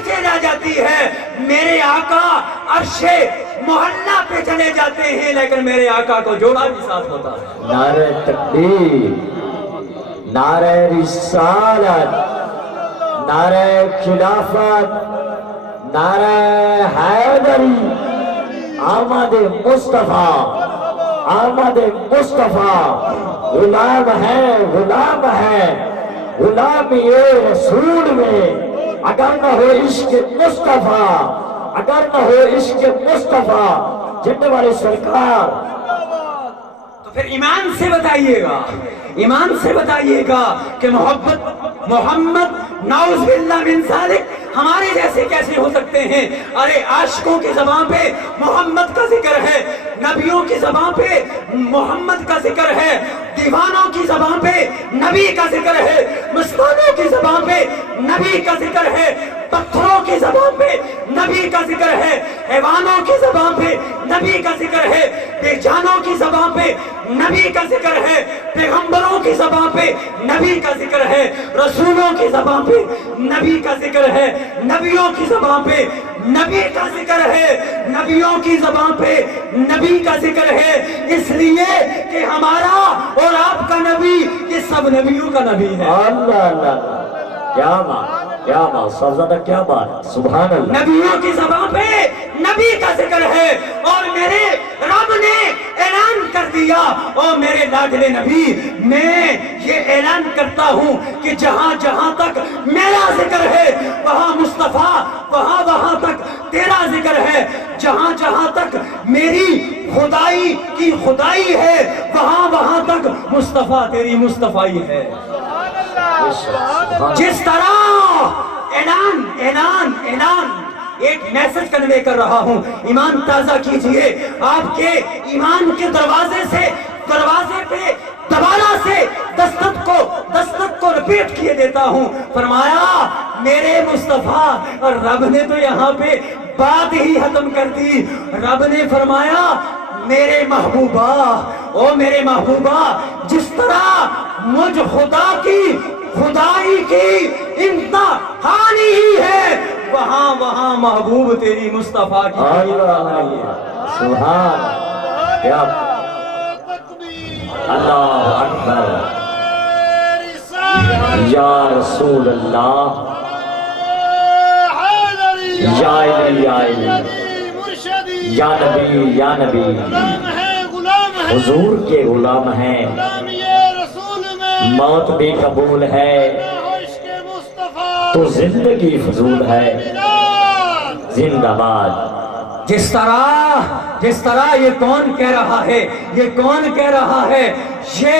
نیچے رہ جاتی ہے. میرے آقا عرش محلہ پہ چلے جاتے ہیں لیکن میرے آقا کو جوڑا بھی ساتھ ہوتا ہے. نعرہ تکبیر، نعرہ رسالت، نعرہ خلافت، نعرہ حیدری. آمد مصطفیٰ، آمد مصطفیٰ. غلام ہے، غلام ہے، غلام یہ رسول میں. اگر نہ ہو عشق مصطفیٰ، اگر نہ ہو عشق مصطفیٰ. جنت والے سرکار. تو پھر ایمان سے بتائیے گا، ایمان سے بتائیے گا کہ محمد نعوذ باللہ من ذالک ہمارے جیسے کیسے ہو سکتے ہیں؟ ارے عاشقوں کی زبان پہ محمد کا ذکر ہے، نبیوں کی زبان پہ محمد کا ذکر ہے، دیوانوں کی زبان پہ نبی کا ذکر ہے، مستانوں کی زبان پہ نبی کا ذکر ہے، پتھروں کی زبان پہ نبی کا ذکر ہے، حیوانوں کی زبان پہ نبی کا ذکر ہے، بے جانوں کی زبان پہ نبی کا ذکر ہے، پیغمبروں کی زبان پہ نبی کا ذکر ہے، رسولوں کی زبان پہ نبی کا ذکر ہے، نبیوں کی زبان پہ نبی کا ذکر ہے، نبیوں کی زبان پہ نبی کا ذکر ہے. اس لیے کہ ہمارا اور آپ کا نبی یہ سب نبیوں کا نبی ہے. اللہ اللہ، کیا بات، کیا بات، سب زیادہ کیا بات. سبحان اللہ. نبیوں کی زبان پہ نبی کا ذکر ہے اور میرے رب نے اعلان کر دیا، اور میرے لاڈلے نبی میں یہ اعلان کرتا ہوں کہ جہاں جہاں تک میرا ذکر ہے وہاں مصطفیٰ، وہاں وہاں تک تیرا ذکر ہے. جہاں جہاں تک میری خدائی کی خدائی ہے وہاں وہاں تک مصطفیٰ تیری مصطفیٰ ہے. جس طرح اعلان اعلان اعلان ایک میسج کنوے کر رہا ہوں، ایمان تازہ کیجئے. آپ کے ایمان کے دروازے سے، دروازے پہ دوبارہ سے دستک کو رپیٹ کیے دیتا ہوں. فرمایا میرے مصطفیٰ، اور رب نے تو یہاں پہ بات ہی ختم کر دی. رب نے فرمایا میرے محبوبہ، او میرے محبوبہ، جس طرح مجھ خدا کی خدائی کی امتحانی ہی ہے وہاں وہاں محبوب تیری مصطفیٰ کی. سبحان اللہ اکبر. یا رسول اللہ، یا الہی، یا الہی، یا نبی، یا نبی. حضور کے غلام ہیں، موت بھی قبول ہے تو زندگی فضول ہے. زندہ باد. جس طرح یہ کون کہہ رہا ہے، یہ کون کہہ رہا ہے؟ یہ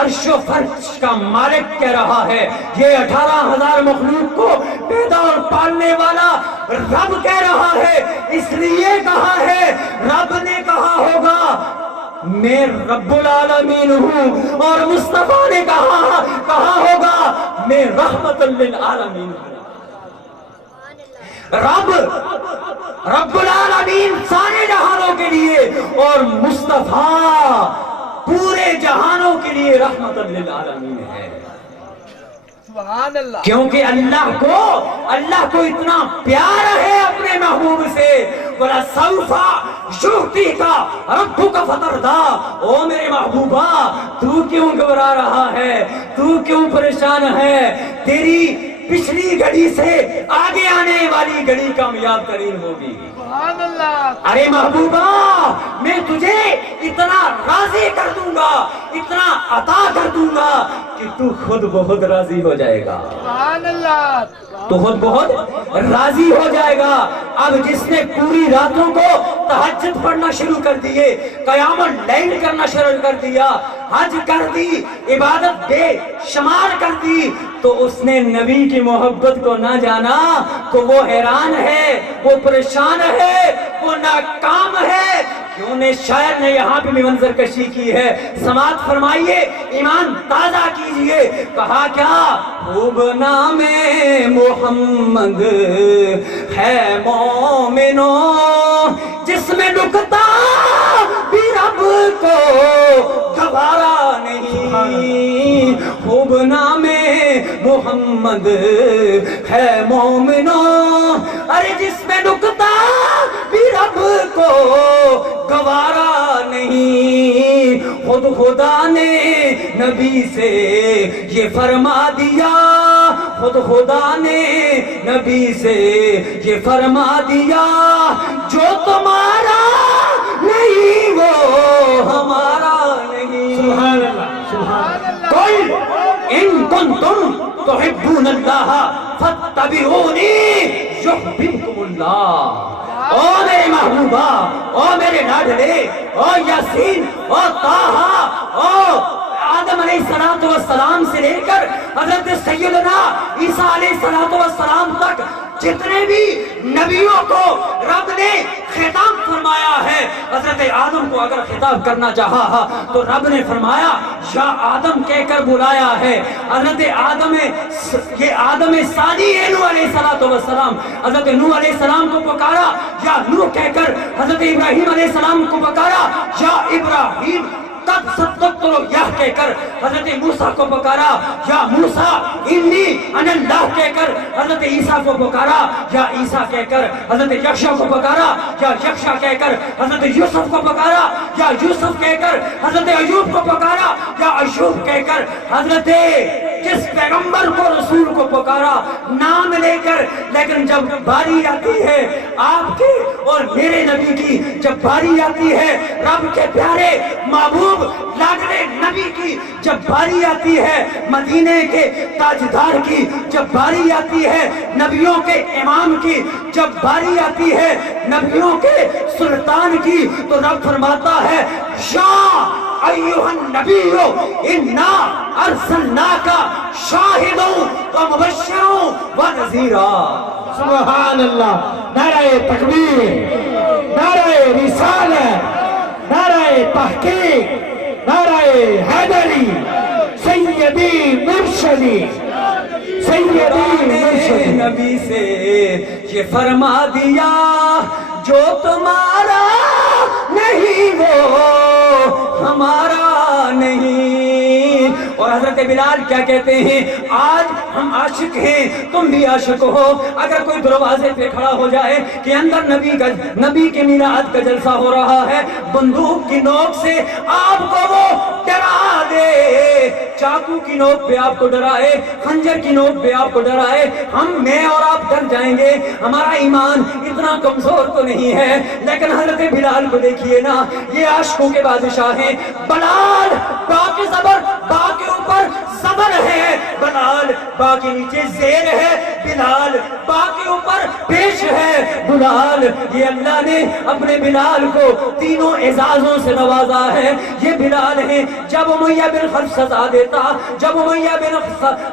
عرش و فرش کا مالک کہہ رہا ہے، یہ 18,000 مخلوق کو پیدا اور پالنے والا رب کہہ رہا ہے. اس لیے کہا ہے، رب نے کہا ہوگا میں رب العالمین ہوں، اور مصطفیٰ نے کہا ہوگا میں رحمت للعالمین ہوں. رب العالمین سارے جہانوں کے لیے اور مصطفیٰ پورے جہانوں کے لیے رحمت للعالمین ہے. سبحان اللہ. کیونکہ اللہ کو اتنا پیار ہے اپنے محبوب سے. وَلَسَوْفَ يُعْطِيكَ رَبُّكَ فَتَرْضَىٰ. او میرے محبوبہ، تو کیوں گھبرا رہا ہے؟ تو کیوں پریشان ہے؟ تیری پچھلی گھڑی سے آگے آنے والی گھڑی کامیاب ترین ہوگی. سبحان اللہ. ارے محبوبہ، میں تجھے اتنا راضی کر دوں گا، اتنا عطا کر دوں گا کہ تو خود بہت راضی ہو جائے گا. سبحان اللہ. تو خود بہت راضی ہو جائے گا. اب جس نے پوری راتوں کو تہجد پڑھنا شروع کر دیے، قیام اللیل کرنا شروع کر دیا، حج کر دی، عبادت بے شمار کر دی، تو اس نے نبی کی محبت کو نہ جانا تو وہ حیران ہے، وہ پریشان ہے، وہ ناکام ہے. کیوں نے شاعر نے یہاں پہ بھی منظر کشی کی ہے. سماعت فرمائیے، ایمان تازہ کیجئے. کہا کیا؟ خوب نام محمد ہے مومنوں، جس میں نکتا بھی رب کو گوارا نہیں. خوب نام محمد ہے مومنو، ارے جس میں نکتا بھی رب کو گوارا نہیں، خود خدا نے نبی سے یہ فرما دیا، خود خدا نے نبی سے یہ فرما دیا، جو تمہارا نہیں وہ ہمارا نہیں۔ سبحان اللہ، سبحان اللہ۔ قل ان کنتم تحبون اللہ فاتبعونی یحببکم اللہ۔ او میرے محبوبہ، او میرے لاڈلے، او یاسین، او طٰہٰ، او آدم علیہ السلام سے لے کر حضرت سیدنا عیسیٰ علیہ السلام تک جتنے بھی نبیوں کو رب نے خطاب فرمایا ہے، حضرت آدم کو اگر خطاب کرنا چاہا تو رب نے فرمایا یا آدم کہہ کر بلایا ہے۔ حضرت آدم، یہ آدم ثانی ہے نوح علیہ السلام، حضرت نوح علیہ السلام کو پکارا یا نوح کہہ کر حضرت ابراہیم علیہ السلام کو پکارا یا ابراہیم تب صدقت یہ کہہ کر حضرت موسیٰ کو پکارا یا موسیٰ انی انا اللہ کہہ کر حضرت عیسیٰ کو پکارا یا عیسیٰ کہہ کر حضرت یکشع کو پکارا یا یکشع کہہ کر حضرت یوسف کو پکارا یا یوسف کہہ کر حضرت ایوب کو پکارا یا ایوب کہہ کر حضرت جس پیغمبر کو رسول کو پکارا نام لے کر، لیکن جب باری آتی ہے آپ کے اور میرے نبی کی، جب باری آتی ہے رب کے پیارے محبوب لاڈلے نبی کی، جب باری آتی ہے مدینے کے تاجدار کی، جب باری آتی ہے نبیوں کے امام کی، جب باری آتی ہے نبیوں کے سلطان کی، تو رب فرماتا ہے یا ایھا النبی انا ارسلناک شاہدا ومبشرا ونذیرا۔ سبحان اللہ، نعرہ تکبیر، نعرہ رسالت، نعرہ تحقیق، نعرہ حیدری، سیدی مرشدی، سیدی مرشدی۔ نبی سے یہ فرما دیا جو تمہارا نہیں وہ ہمارا نہیں۔ اور حضرت بلال کیا کہتے ہیں، آج ہم عاشق ہیں، تم بھی عاشق ہو، اگر کوئی دروازے پہ کھڑا ہو جائے کہ اندر نبی کے میلاد کا جلسہ ہو رہا ہے، بندوق کی نوک سے آپ کو وہ ڈرا دے، چاقو کی نوک پہ آپ کو ڈرائے، خنجر کی نوک پہ آپ کو ڈرائے، میں اور آپ ڈر جائیں گے، ہمارا ایمان اتنا کمزور تو نہیں ہے۔ لیکن حضرت بلال کو دیکھیے نا، یہ عاشقوں کے بادشاہ ہیں۔ بلال با کے زبر، با کے اوپر زبر ہے، بلال با کے نیچے زیر ہے، بلال با کے اوپر پیش ہے۔ بلال، یہ اللہ نے اپنے بلال کو تینوں اعزازوں سے نوازا ہے۔ یہ بلال ہیں، جب امیہ بن خلف سزا دیتا، جب امیہ بن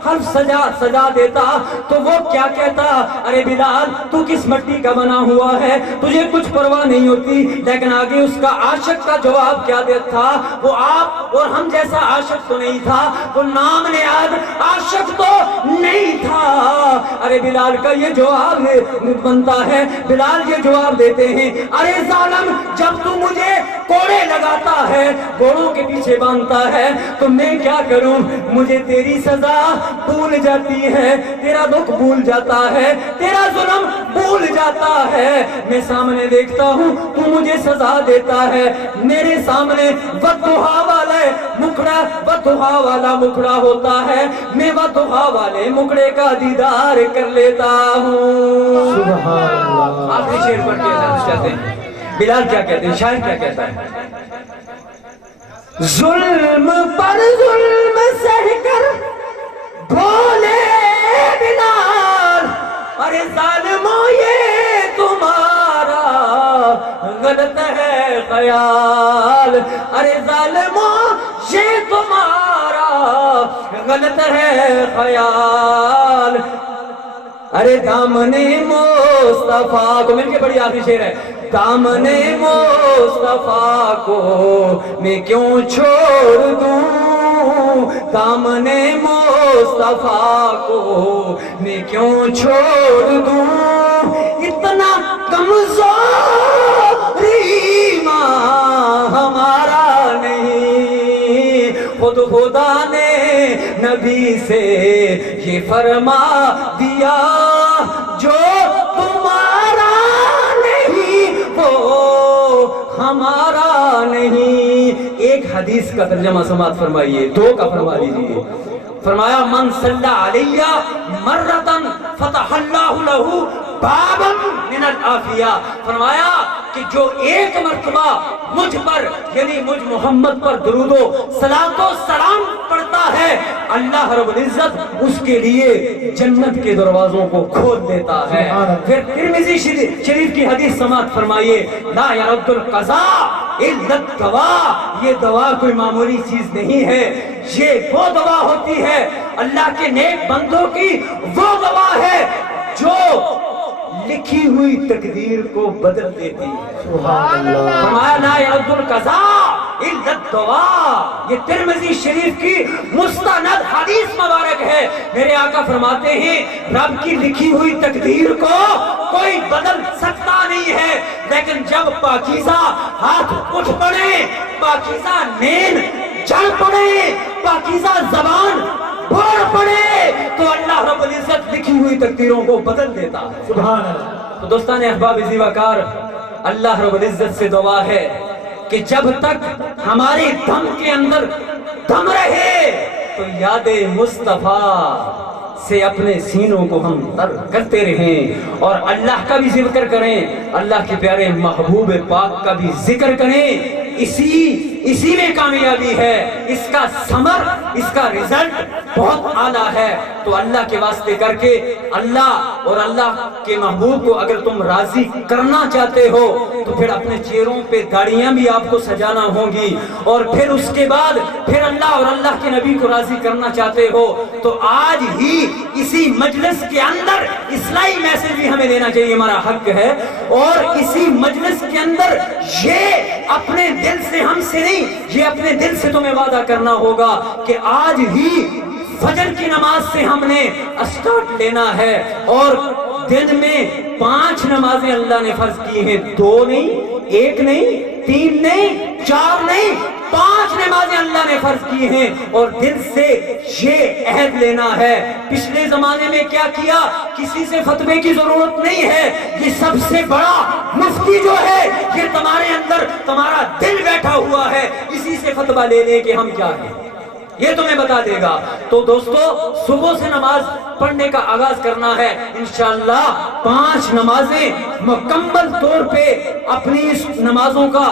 خلف سزا دیتا تو وہ کیا کہتا، ارے بلال تو کس مٹی کا بنا ہوا ہے، تجھے کچھ پرواہ نہیں ہوتی۔ لیکن آگے اس کا عاشق کا جواب کیا دیتا تھا، وہ آپ اور ہم جیسا عاشق تو نہیں تھا، وہ نام نہاد عاشق تو نہیں تھا۔ ارے بلال کا یہ جواب بنتا ہے، بلال یہ جواب دیتے ہیں، ارے ظالم جب تو مجھے کوڑے لگاتا ہے، گھوڑوں کے پیچھے باندھتا ہے، تو میں کیا کروں، مجھے تیری سزا بھول جاتی ہے، تیرا دکھ بھول جاتا ہے، تیرا ظلم بھول جاتا ہے، میں سامنے دیکھتا ہوں تو مجھے سزا دیتا ہے، میرے سامنے وضحیٰ والا مکڑا ہوتا ہے، میں وضحیٰ والے مکڑے کا دیدار کر لیتا ہوں۔ آخری شعر پڑھ کے اعلان چاہتے ہیں، بلال کیا کہتے ہیں، شاعر کیا کہتا ہے، ظلم پر ظلم سہ کر بولے بلال، ارے ظالموں یہ تمہارا غلط ہے خیال، ارے ظالموں یہ تمہارا غلط ہے خیال، ارے دامن مصطفیٰ کو، مل کے بڑی آخری شعر ہے، دامن مصطفیٰ کو میں کیوں چھوڑ دوں، دامن مصطفیٰ کو میں کیوں چھوڑ دوں، اتنا کمزور ایمان ہمارا نہیں، خود خدا نے نبی سے یہ فرما دیا جو تمہارا نہیں وہ ہمارا نہیں. ایک حدیث کا ترجمہ سماعت فرمائیے, دو کا فرما لیجیے. فرمایا من صلی علیہ مرتن فتح اللہ لہ بابا من العافیہ. فرمایا کہ جو ایک مرتبہ مجھ پر یعنی مجھ محمد پر درود و صلاۃ و سلام پڑھتا ہے, اللہ رب العزت اس کے لیے جنت کے دروازوں کو کھول دیتا ہے. پھر ترمذی شریف کی حدیث سماعت فرمائیے, لا يرد القضاء الا الدواء. یہ دوا کوئی معمولی چیز نہیں ہے, یہ وہ دوا ہوتی ہے اللہ کے نیک بندوں کی, وہ دوا ہے جو لکھی ہوئی تقدیر کو بدل دیتی ہے. فرمایا لا يرد القضاء الا الدواء. یہ ترمذی شریف کی مستند حدیث مبارک ہے. میرے آقا فرماتے ہیں رب کی لکھی ہوئی تقدیر کو کوئی بدل سکتا نہیں ہے, لیکن جب پاکیزہ ہاتھ اٹھ پڑے, پاکیزہ نین جڑ پڑے, پاکیزہ زبان بوڑ پڑے, تو اللہ رب العزت لکھی ہوئی تقدیروں کو بدل دیتا ہے. سبحان اللہ. تو دوستان احباب عزیز وقار, اللہ رب العزت سے دعا ہے کہ جب تک ہمارے دم کے اندر دم رہے تو یاد مصطفیٰ سے اپنے سینوں کو ہم تر کرتے رہیں, اور اللہ کا بھی ذکر کریں, اللہ کے پیارے محبوب پاک کا بھی ذکر کریں. اسی میں کامیابی ہے, اس کا ثمر, اس کا رزلٹ بہت اعلیٰ ہے. تو اللہ کے واسطے کر کے اللہ اور اللہ کے محبوب کو اگر تم راضی کرنا چاہتے ہو تو پھر اپنے چہروں پہ داڑیاں بھی آپ کو سجانا ہوں گی, اور پھر اس کے بعد پھر اللہ اور اللہ کے نبی کو راضی کرنا چاہتے ہو تو آج ہی اسی مجلس کے اندر اصلاحی میسج بھی ہمیں دینا چاہیے, ہمارا حق ہے. اور اسی مجلس کے اندر یہ اپنے دل سے, ہم سے نہیں, یہ اپنے دل سے تمہیں وعدہ کرنا ہوگا کہ آج ہی فجر کی نماز سے ہم نے اسٹارٹ لینا ہے, اور دن میں 5 نمازیں اللہ نے فرض کی ہیں, 2 نہیں, 1 نہیں, 3 نہیں, 4 نہیں, 5 نمازیں اللہ نے فرض کی ہیں. اور دل سے یہ عہد لینا ہے. پچھلے زمانے میں کیا کیا, کسی سے فتوے کی ضرورت نہیں ہے, یہ سب سے بڑا مفتی جو ہے یہ تمہارے اندر تمہارا دل بیٹھا ہوا ہے, اسی سے فتویٰ لے لے کہ ہم کیا ہیں, یہ تمہیں بتا دے گا. تو دوستو صبح سے نماز پڑھنے کا آغاز کرنا ہے انشاءاللہ. 5 نمازیں مکمل طور پہ اپنی اس نمازوں کا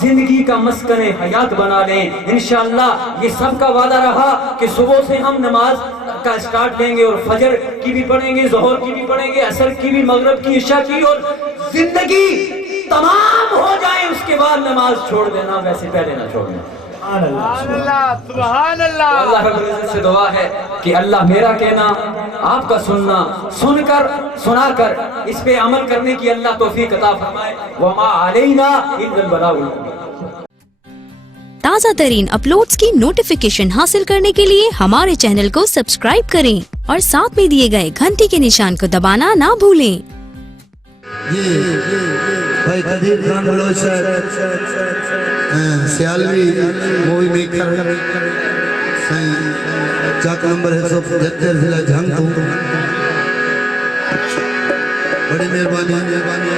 زندگی کا مسکن حیات بنا لیں انشاءاللہ. یہ سب کا وعدہ رہا کہ صبح سے ہم نماز کا سٹارٹ لیں گے, اور فجر کی بھی پڑھیں گے, ظہر کی بھی پڑھیں گے, عصر کی بھی, مغرب کی, عشاء کی, اور زندگی تمام ہو جائے اس کے بعد نماز چھوڑ دینا, ویسے پہلے نہ چھوڑنا. سبحان اللہ, سبحان اللہ. اللہ رب العزت سے دعا ہے کہ اللہ میرا کہنا, آپ کا سننا, سن کر سنا کر اس پہ عمل کرنے کی اللہ توفیق عطا فرمائے. وما علینا الا البلاغ المبین. تازہ ترین اپلوڈز کی نوٹیفیکیشن حاصل کرنے کے لیے ہمارے چینل کو سبسکرائب کریں اور ساتھ میں دیے گئے گھنٹی کے نشان کو دبانا نہ بھولیں. بھائی قدیر خان بلوچ سیالوی مووی میکر چاک نمبر 175 ضلع جھنگ تو بڑی مہربانی.